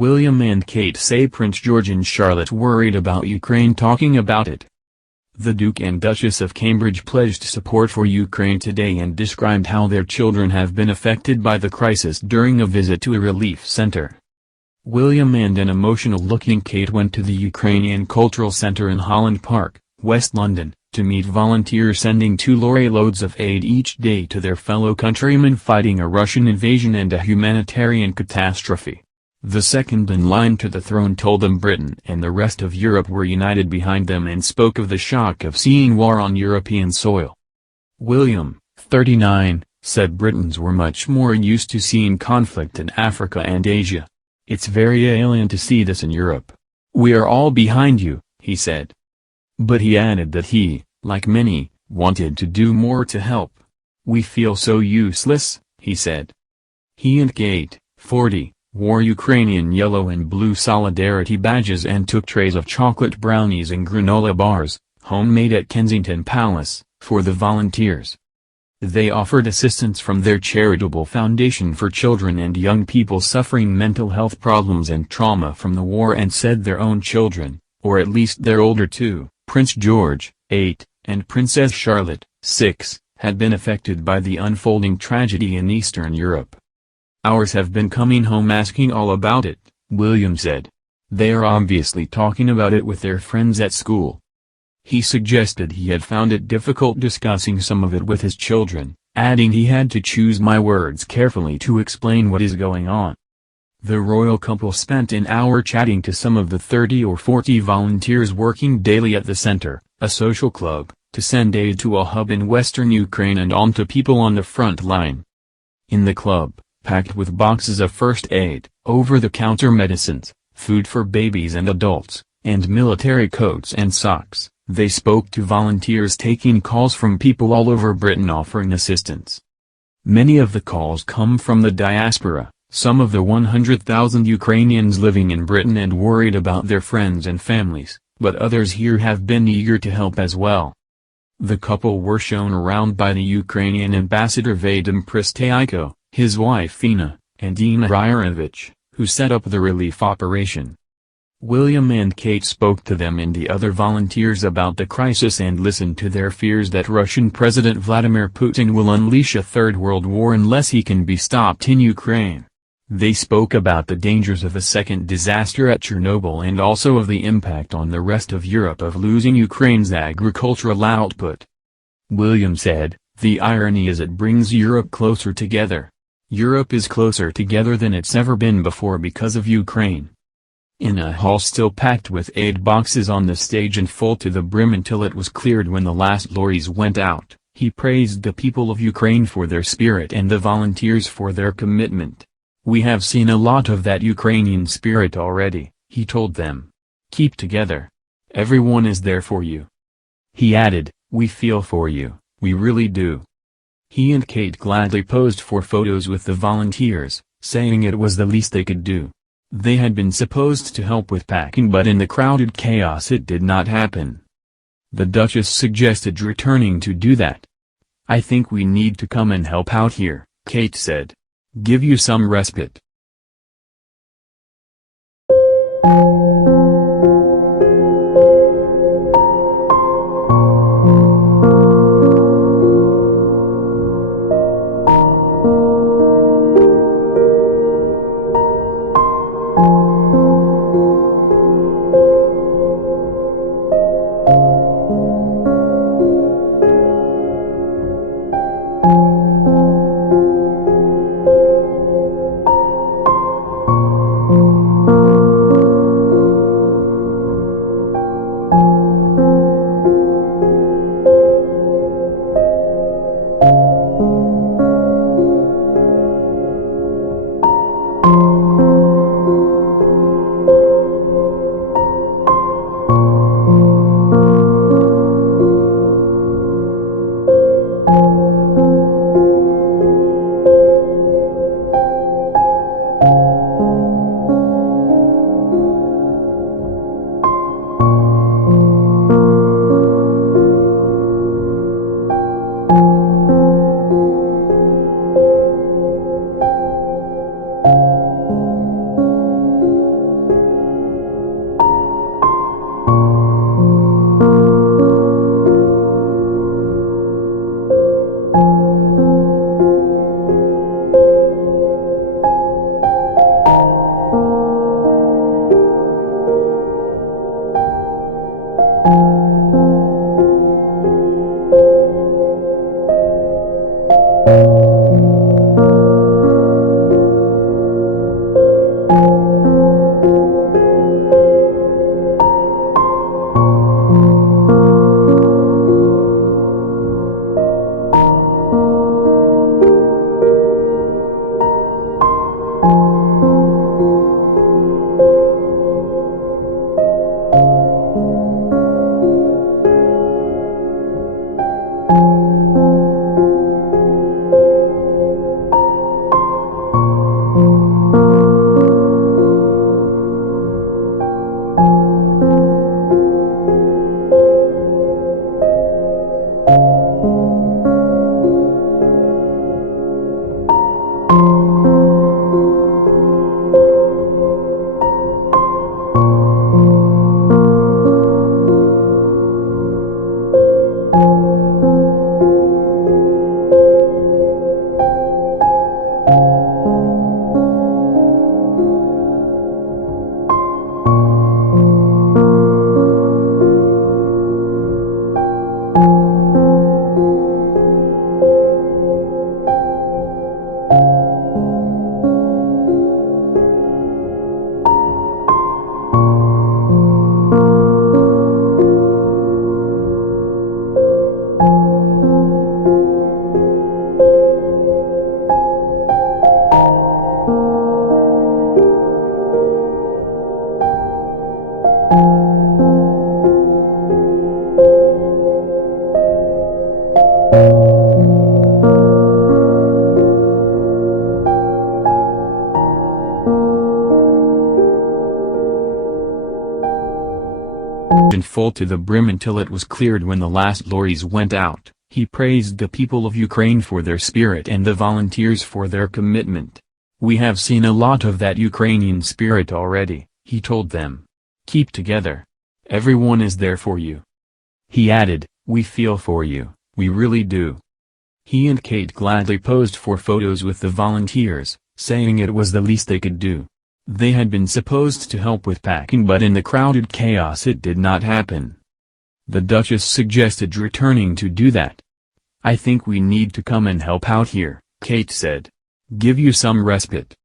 William and Kate say Prince George and Charlotte worried about Ukraine talking about it. The Duke and Duchess of Cambridge pledged support for Ukraine today and described how their children have been affected by the crisis during a visit to a relief center. William and an emotional-looking Kate went to the Ukrainian Cultural Center in Holland Park, West London, to meet volunteers sending 2 lorry loads of aid each day to their fellow countrymen fighting a Russian invasion and a humanitarian catastrophe. The second in line to the throne told them Britain and the rest of Europe were united behind them and spoke of the shock of seeing war on European soil. William, 39, said Britons were much more used to seeing conflict in Africa and Asia. It's very alien to see this in Europe. We are all behind you, he said. But he added that he, like many, wanted to do more to help. We feel so useless, he said. He and Kate, 40, wore Ukrainian yellow and blue solidarity badges and took trays of chocolate brownies and granola bars, homemade at Kensington Palace, for the volunteers. They offered assistance from their charitable foundation for children and young people suffering mental health problems and trauma from the war and said their own children, or at least their older two, Prince George, 8, and Princess Charlotte, 6, had been affected by the unfolding tragedy in Eastern Europe. Ours have been coming home asking all about it, William said. They are obviously talking about it with their friends at school. He suggested he had found it difficult discussing some of it with his children, adding he had to choose my words carefully to explain what is going on. The royal couple spent an hour chatting to some of the 30 or 40 volunteers working daily at the center, a social club, to send aid to a hub in western Ukraine and on to people on the front line. In the club, packed with boxes of first aid, over-the-counter medicines, food for babies and adults, and military coats and socks, they spoke to volunteers taking calls from people all over Britain offering assistance. Many of the calls come from the diaspora, some of the 100,000 Ukrainians living in Britain and worried about their friends and families, but others here have been eager to help as well. The couple were shown around by the Ukrainian ambassador Vadim Pristaiko, his wife Ina, and Dina Ryarovich, who set up the relief operation. William and Kate spoke to them and the other volunteers about the crisis and listened to their fears that Russian President Vladimir Putin will unleash a third world war unless he can be stopped in Ukraine. They spoke about the dangers of a second disaster at Chernobyl and also of the impact on the rest of Europe of losing Ukraine's agricultural output. William said, "The irony is it brings Europe closer together. Europe is closer together than it's ever been before because of Ukraine." In a hall still packed with aid boxes on the stage and full to the brim until it was cleared when the last lorries went out, he praised the people of Ukraine for their spirit and the volunteers for their commitment. "We have seen a lot of that Ukrainian spirit already," he told them. "Keep together. Everyone is there for you." He added, "We feel for you, we really do." He and Kate gladly posed for photos with the volunteers, saying it was the least they could do. They had been supposed to help with packing but in the crowded chaos it did not happen. The Duchess suggested returning to do that. "I think we need to come and help out here," Kate said. "Give you some respite." And full to the brim until it was cleared when the last lorries went out. He praised the people of Ukraine for their spirit and the volunteers for their commitment. "We have seen a lot of that Ukrainian spirit already," he told them. "Keep together. Everyone is there for you." He added, "We feel for you, we really do." He and Kate gladly posed for photos with the volunteers, saying it was the least they could do. They had been supposed to help with packing, but in the crowded chaos it did not happen. The Duchess suggested returning to do that. "I think we need to come and help out here," Kate said. "Give you some respite."